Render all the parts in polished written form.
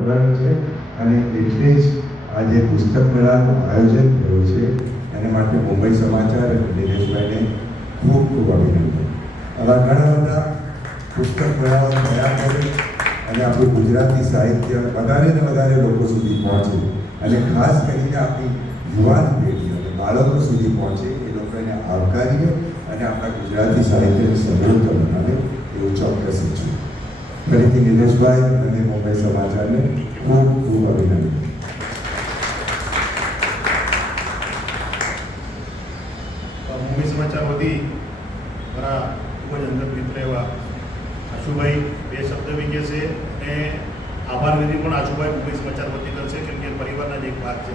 વટવાનું છે અને એટલે જ આજે પુસ્તક મેળાનું આયોજન થયું છે. એના માટે મુંબઈ સમાચાર અને દિનેશભાઈને ખૂબ ખૂબ અભિનંદન. આવા ઘણા બધા પુસ્તક મેળાઓ થયા કરે અને આપણું ગુજરાતી સાહિત્ય વધારે ને વધારે લોકો સુધી પહોંચે અને ખાસ કરીને આપણી યુવાન પેઢી અને બાળકો સુધી પહોંચે એ લોકોને આવકારીએ અને આપણા ગુજરાતી સાહિત્યને સમૃદ્ધ બનાવે એવું ચોક્કસ છું. ફરીથી નિલેશભાઈ અને મુંબઈ સમાચારને ખૂબ ખૂબ અભિનંદન. મુંબઈ સમાચાર વતી મારા ખૂબ જ અંગત મિત્ર એવા આશુભાઈ બે શબ્દ વિકે છે અને આભાર વિધિ પણ આશુભાઈ મુંબઈ સમાચાર વતી કરશે કેમ કે પરિવારના જ એક ભાગ છે.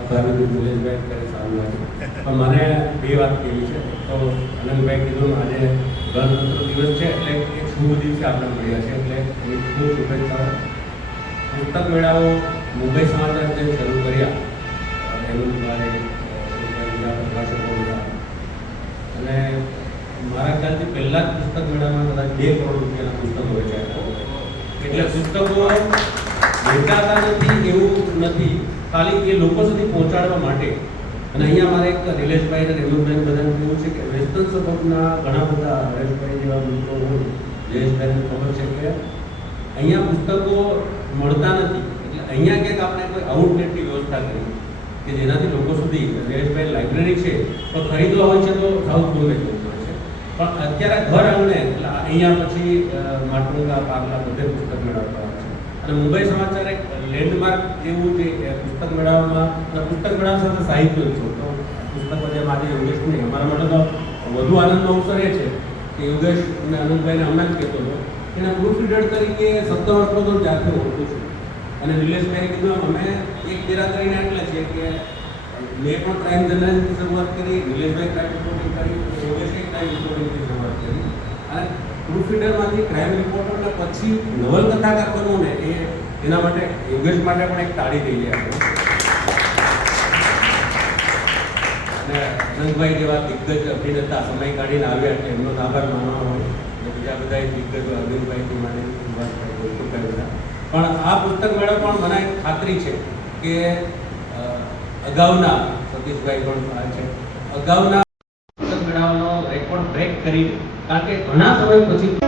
આભાર વિધિ નિલેશભાઈ કરે સારું લાગે પણ મને બે વાત કહેવી છે. તો અનંતભાઈ કીધું આજે ગણતંત્ર દિવસ છે એટલે એક શુભ દિવસે આપણે મળ્યા છે એટલે એની ખૂબ શુભેચ્છાઓ. પુસ્તક મેળાઓ મુંબઈ સમાચાર જે શરૂ કર્યા હેમંતભાઈ પ્રકાશકો બધા અને મારા ખ્યાલથી પહેલા જ પુસ્તક મેળામાં કદાચ 2 કરોડ રૂપિયાના પુસ્તકો વેચાયા. એટલે પુસ્તકો વેચાતા નથી એવું નથી, ખાલી એ લોકો સુધી પહોંચાડવા માટે. અને અહીંયા મારે એક નિલેશભાઈ અને હેમંતભાઈ બધાને કેવું છે કે વેસ્ટર્ન સબકના ઘણા બધા હરેશભાઈ જેવા મિત્રો હોય, જયેશભાઈને ખબર છે કે અહીંયા પુસ્તકો મળતા નથી. એટલે અહીંયા ક્યાંક આપણે કોઈ આઉટલેટની વ્યવસ્થા કરી કે જેનાથી લોકો સુધી જયેશભાઈ લાઇબ્રેરી છે તો ખરીદવા હોય છે તો સાઉથ બોમ્બે જવું પડે છે, પણ અત્યારે ઘર આંગણે એટલે અહીંયા પછી માટુંગા પાગલા બધે પુસ્તક મેળવતા હોય છે. અને મુંબઈ સમાચાર એક લેન્ડમાર્ક જેવું છે પુસ્તક મેળામાં અને પુસ્તક મેળા સાથે સાહિત્ય છો તો પુસ્તકો જેમ આજે યોગેશને અમારા માટે તો વધુ આનંદનો અવસર એ છે કે યોગેશ અને આનંદભાઈને હમણાં જ કહેતો હતો એને પ્રૂફ રીડર તરીકે 17 વર્ષનો તો ત્યારથી ઓળખું છું. અને નિલેશભાઈએ કીધું અમે એક બિરાદરીને એટલે છે કે મેં પણ ક્રાઇમ જર્નલિઝમની શરૂઆત કરી, નિલેશભાઈ ક્રાઇમ રિપોર્ટિંગ કરી, યોગેશે ક્રાઇમ રિપોર્ટિંગની શરૂઆત કરી અને પ્રૂફ રીડરમાંથી ક્રાઇમ રિપોર્ટર અને પછી નવલકથાકાર બનવું ને એના માટે યોગેશ માટે પણ એક તાળી દઈએ આપણે. અને અનંતભાઈ જેવા દિગ્ગજ અભિનેતા સમય કાઢીને આવ્યા એટલે એમનો આભાર માનવા હોય અને બીજા બધા દિગ્ગજો અરવિંદભાઈથી માંડી સુભાષભાઈ ગોકુલભાઈ બધા. પણ આ પુસ્તક મેળો પણ મને ખાતરી છે કે અગાઉના સતીશભાઈ પણ છે અગાઉના પુસ્તક મેળાનો રેકોર્ડ બ્રેક કરી, કારણ કે ઘણા સમય પછી